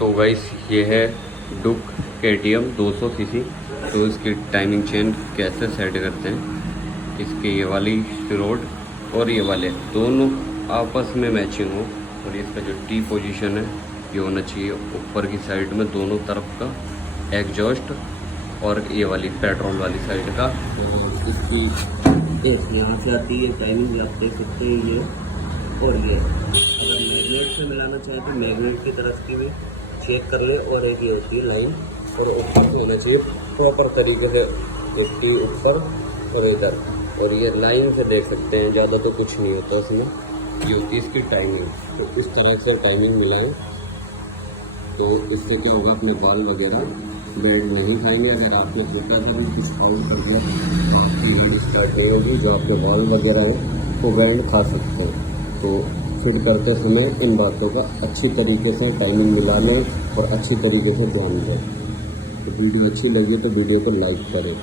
तो गाइस ये है डुक KTM 200 सीसी। तो इसकी टाइमिंग चेन कैसे सेट करते हैं, इसके ये वाली रोड और ये वाले दोनों आपस में मैचिंग हो, और इसका जो टी पोजीशन है ये होना चाहिए ऊपर की साइड में दोनों तरफ का एग्जॉस्ट, और ये वाली पेट्रोल वाली साइड का। और इसकी यहाँ से आती है टाइमिंग, आप देख सकते हैं ये, और ये अगर मैग्नेट से मिलाना चाहें तो मैग्नेट की तरफ की भी चेक कर ले। और एक ये होती है लाइन, और ऊपर होना चाहिए प्रॉपर तरीके से इसकी ऊपर और इधर, और ये लाइन से देख सकते हैं, ज़्यादा तो कुछ नहीं होता उसमें। ये होती है इसकी टाइमिंग। तो इस तरह से टाइमिंग मिलाएं तो इससे क्या होगा, अपने बाल वगैरह बेल्ट नहीं खाएंगे। अगर आपने सोचा था कि कुछ फाउल कर दिया तो आपकी स्टार्ट नहीं होगी, जो आपके बाल वगैरह हैं वो बेल्ट खा सकते हैं। तो फिट करते समय इन बातों का अच्छी तरीके से टाइमिंग मिला लें और अच्छी तरीके से ध्यान दें। तो वीडियो अच्छी लगी तो वीडियो को लाइक करें।